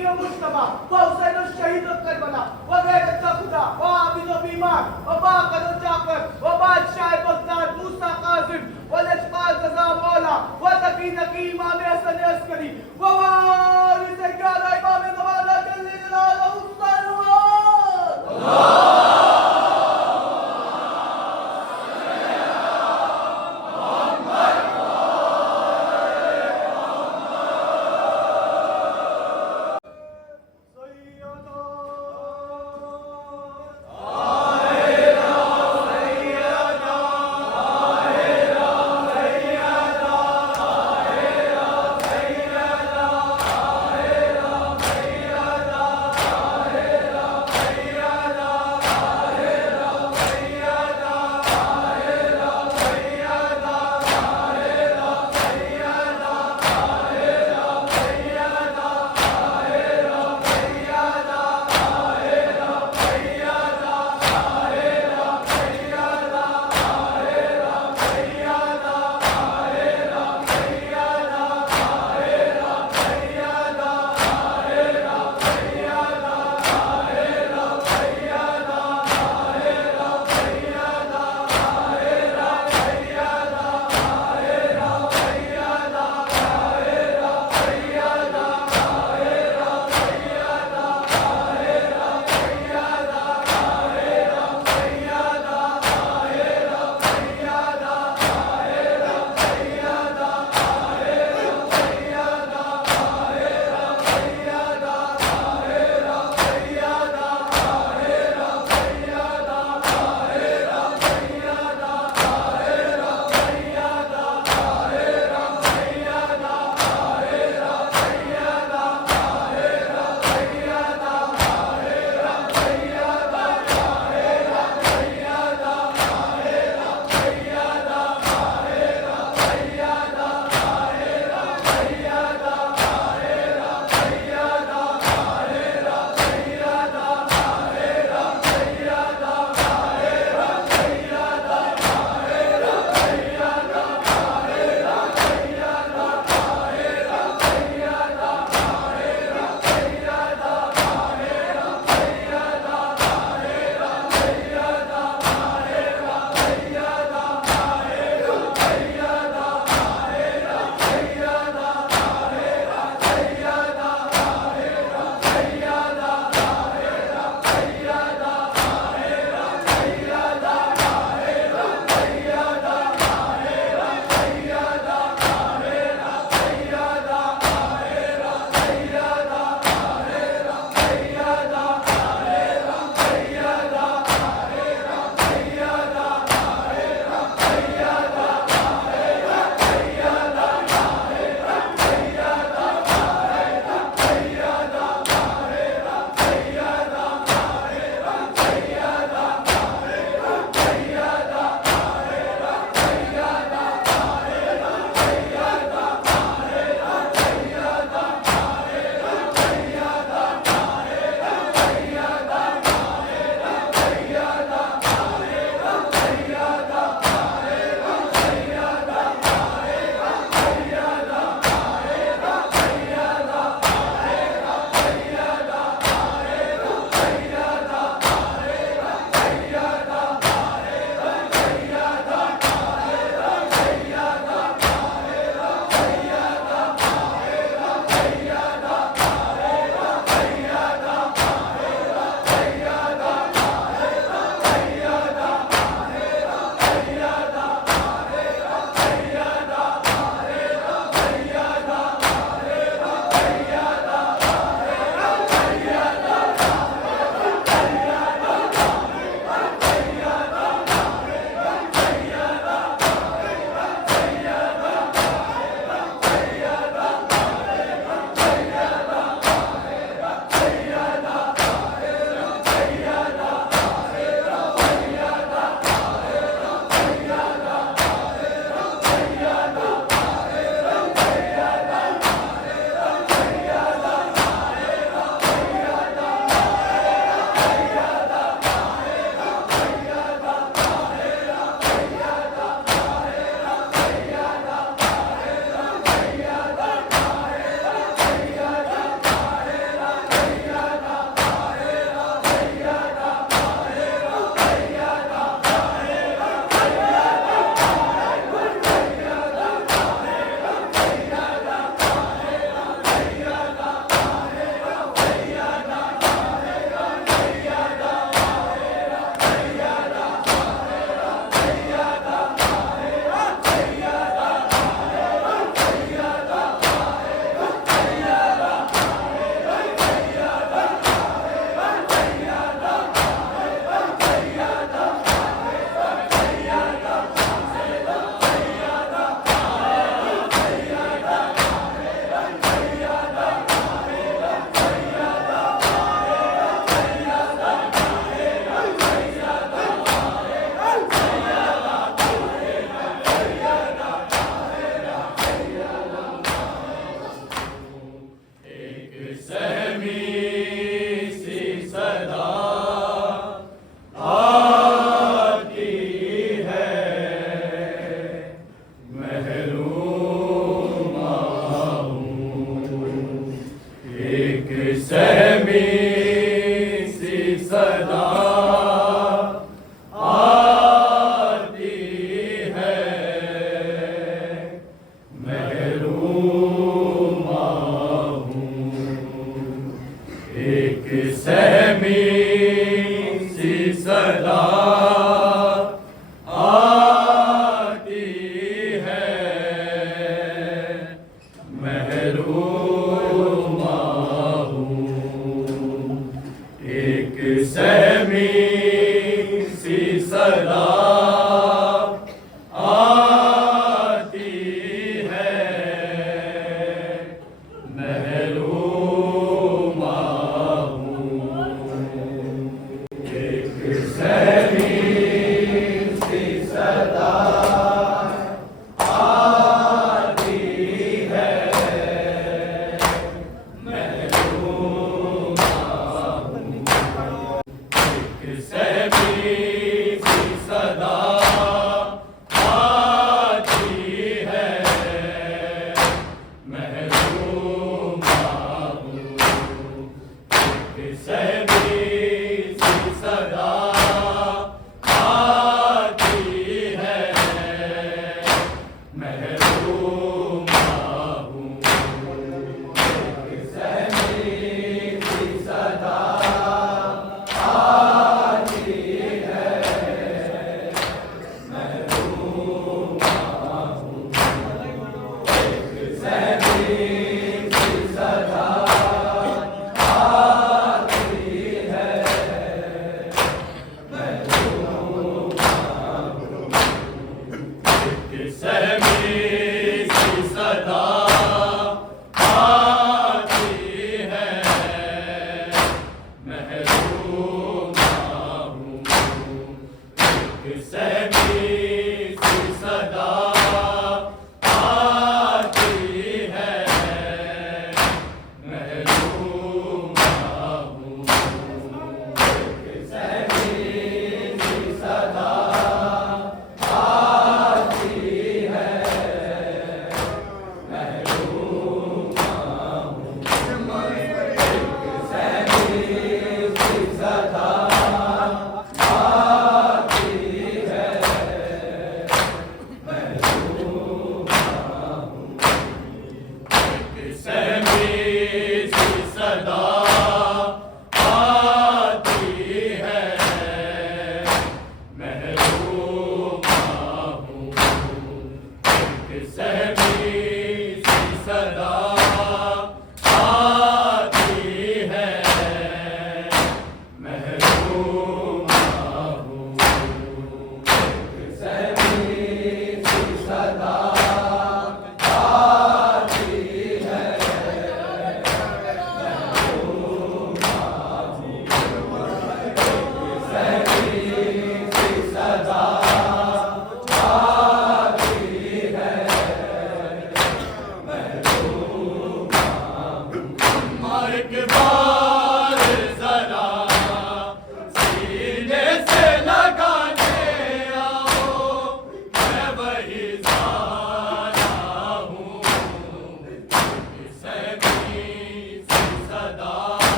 नबी मुश्तबा व हुसैन शहीद करबला व गैरत खुदा व आबिद बीमार व बाकर जाकर व बादशाह बगदाद मूसा कासिम व लश्कर रजा मौला व तकी नकी इमाम हसन अस्करी व वारिस ग्यारह इमाम ज़माना जल्ले जलालहु सल्लल्लाहु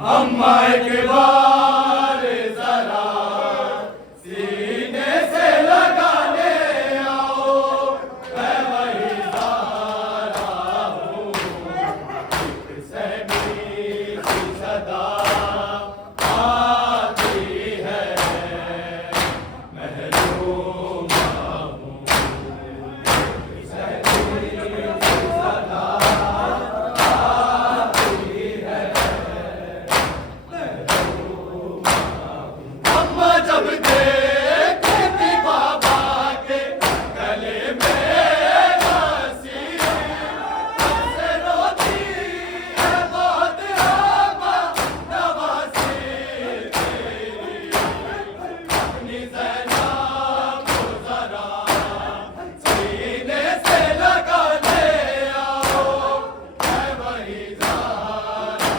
अम्मा एक बार जरा सीने से लगाने आओ, मैं वही ज़ारा हूँ, एक सहमी सी सदा आती है, महरूम हूँ, एक सहमी सी सदा आती है। अम्मा जब देखती थी बाबा के गले में रस्सी, तब से रोती है बहुत अम्मा नवासी तेरी, अपनी ज़ैनब को ज़रा सीने से लगाने आओ, मैं वही ज़ारा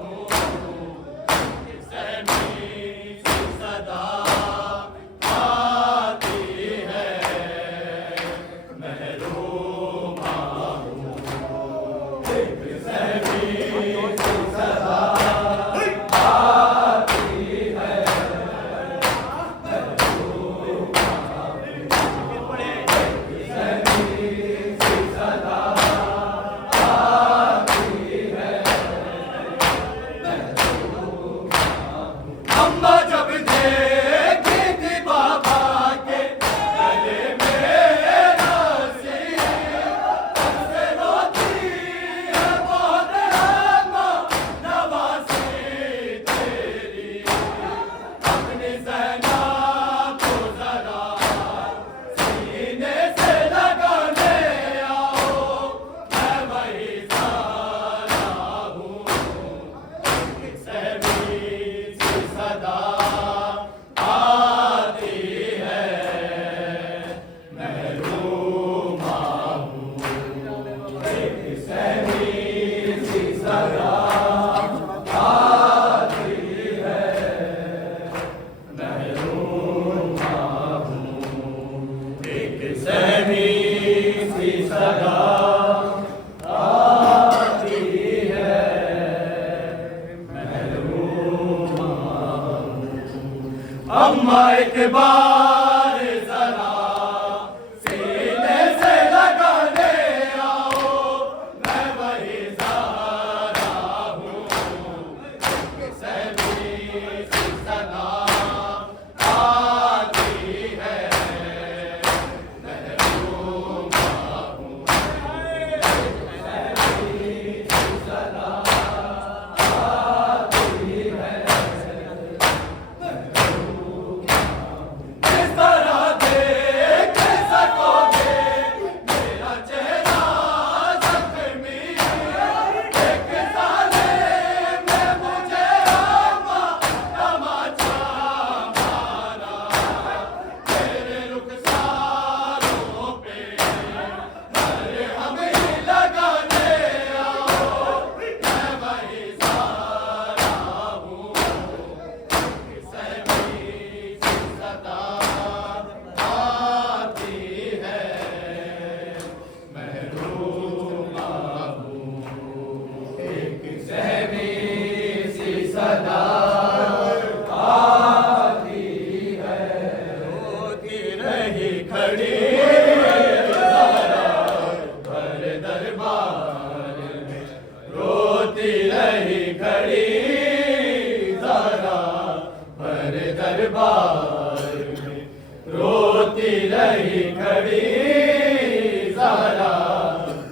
हूँ, सहमी सी सदा आती है, महरूम हूँ, एक सहमी सी सदा आती है, महरूम हूँ, एक सहमी सी सदा आती है। अम्मा जब देखती थी बाबा के गले में रस्सी, तब से रोती है बहुत अम्मा नवासी तेरी, अपनी ज़ैनब को ज़रा सीने से लगाने आओ, मैं वही ज़ारा हूँ, एक सहमी सी सदा आती है, महरूम हूँ, एक सहमी सी सदा आती है, महरूम हूँ, एक सहमी सी सदा आती है, महरूम हूँ। अम्मा एक बार जरा सीने से लगाने आओ, मैं वही ज़ारा हूँ, एक सहमी सी सदा आती है, महरूम हूँ, एक सहमी सी सदा आती है, इस तरह देख सकोगे मेरा चेहरा ज़ख्मी, एक साले में मुझे अम्मा तमाचा मारा, तेरे रुखसारों पे मरहम ही लगाने आओ, मैं वही ज़ारा हूँ, सहमी सी सदा आती है, महरूम हूँ, एक सहमी सी सदा आती है, रोती रही खड़ी ज़रा भर दरबार में, रोती रही खड़ी ज़रा भर दरबार में, रोती रही खड़ी ज़रा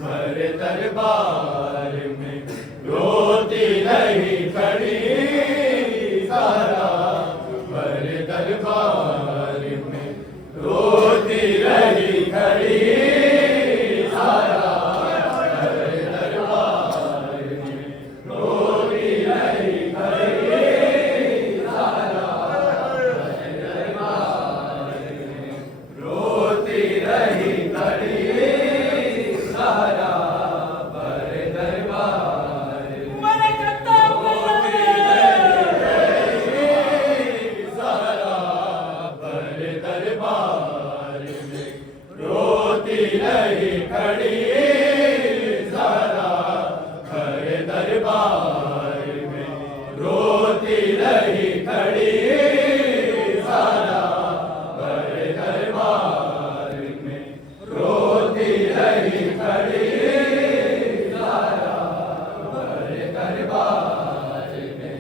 भर दरबार में, रोती रही खड़ी ज़रा भर दरबार में, रोती रही खड़ी ज़रा भर दरबार में, रोती रही खड़ी ज़रा भर दरबार में, रोती रही खड़ी ज़रा भर दरबार में, रोती रही खड़ी ज़रा भर दरबार में, दरबार में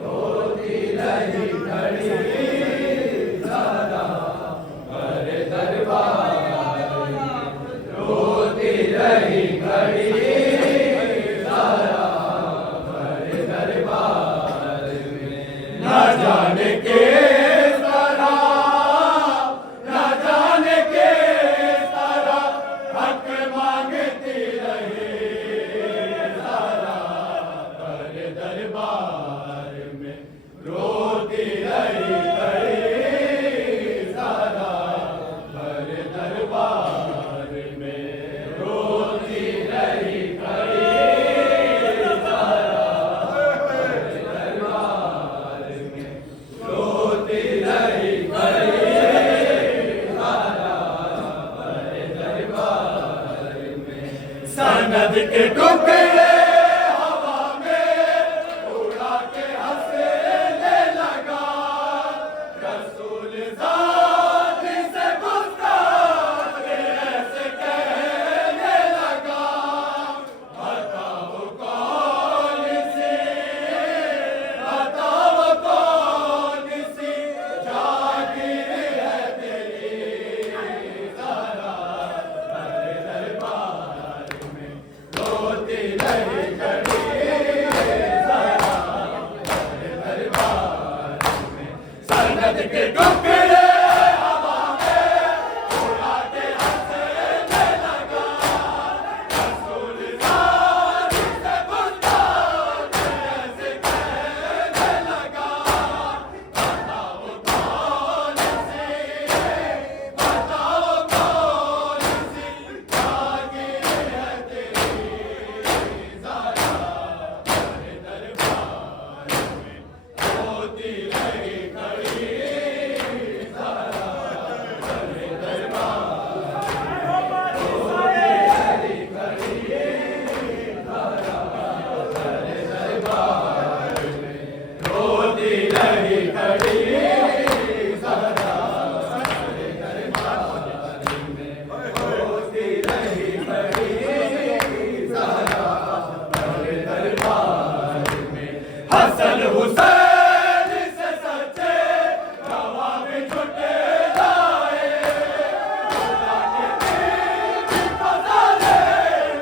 रोती रही खड़ी ज़हरा भरे दरबार रोती रही खड़ी ज़हरा भरे दरबार में न जाने के दरबार में रोती रही खड़ी ज़हरा भरे दरबार में रोती रही खड़ी ज़हरा भरे दरबार में रोती रही खड़ी ज़हरा भरे दरबार में सनद के टुकड़े के टुकड़े हवा में उड़ा के हंसने लगा रसूल ज़ात से गुस्ताख ऐसे कहने लगा बताओ कौन सी जागीर है तेरी ज़हरा भरे दरबार में रोती रही खड़ी हसन हुसैन से सच्चे गवाह भी छुटे लाए खुदा के दीन की फज़ाले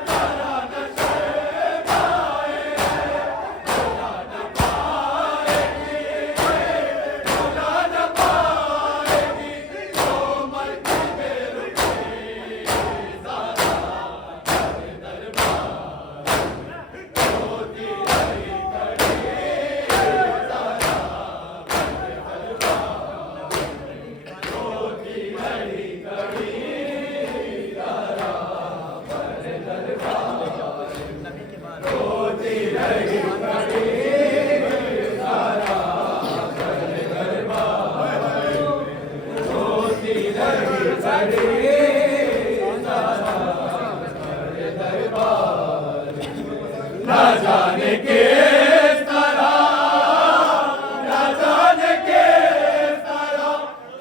तारा नशे गाए खुदा न पाएगी वो मर्दी बेरुखी ज़हरा भरे दरबार में रोती रही खड़ी न जाने किस तरह न जाने किस तरह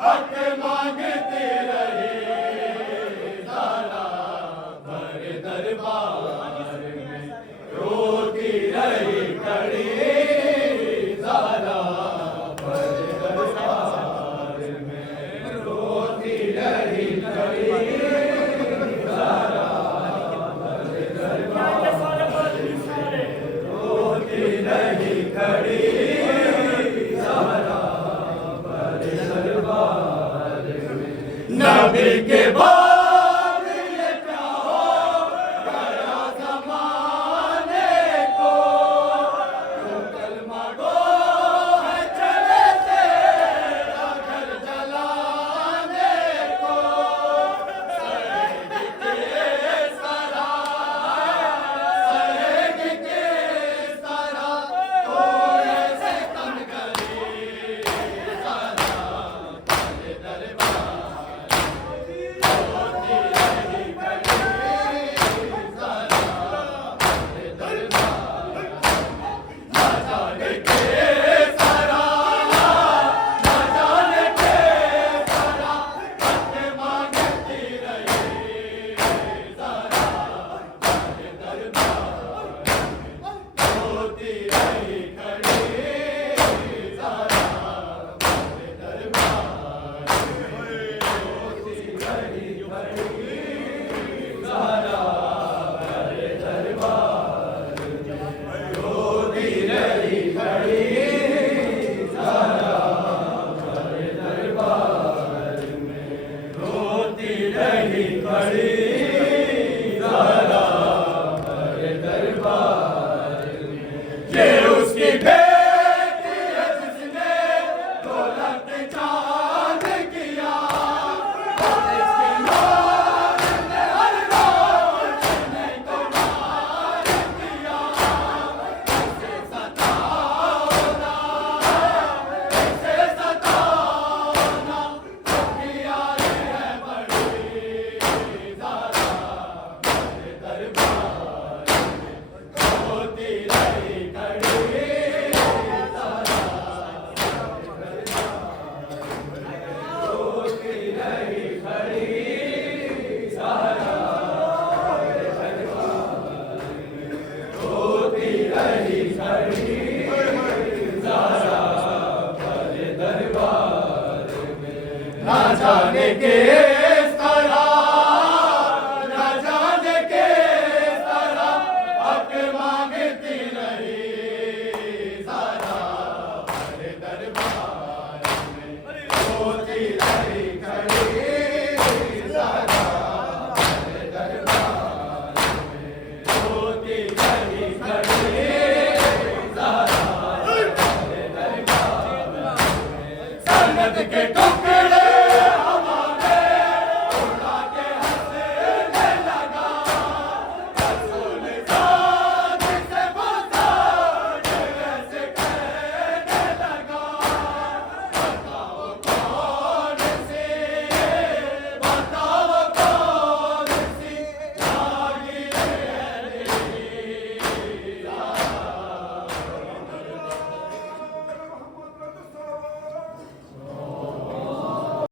हक मांगती रही ज़हरा भरे दरबार में रोती रही खड़ी ज़हरा भरे दरबार में रोती रही खड़ी ज़हरा भरे दरबार रोती रही खड़ी ज़हरा भरे दरबार में नबी के बाद ये क्या हो गया ज़माने को जो कलमा गो है चले तेरा घर जलाने को सहेगी किस तरह कोई ऐसे तन करी ज़हरा भरे दरबार रही खड़ी ज़हरा बड़े दरबार में। रोती रही खड़ी ज़हरा बड़े दरबार में। रोती रही खड़ी ज़हरा बड़े दरबार में। रोती रही खड़ी ज़हरा बड़े दरबार में। ये उसकी बेटी है जिसने दौलत चांद किया। इसकी मौत ने हर रोशनी को मार दिया। इसे सताना, इसे सताना किया है बड़ी ज़हरा बड़े दरबार में। रोती रही खड़ी ज़हरा बड़े दरबार में। रोती रही खड़ी ज़हरा बड़े दरबार में। रोती रही खड़ी ज़हरा बड़े दरबार में। ना जाने के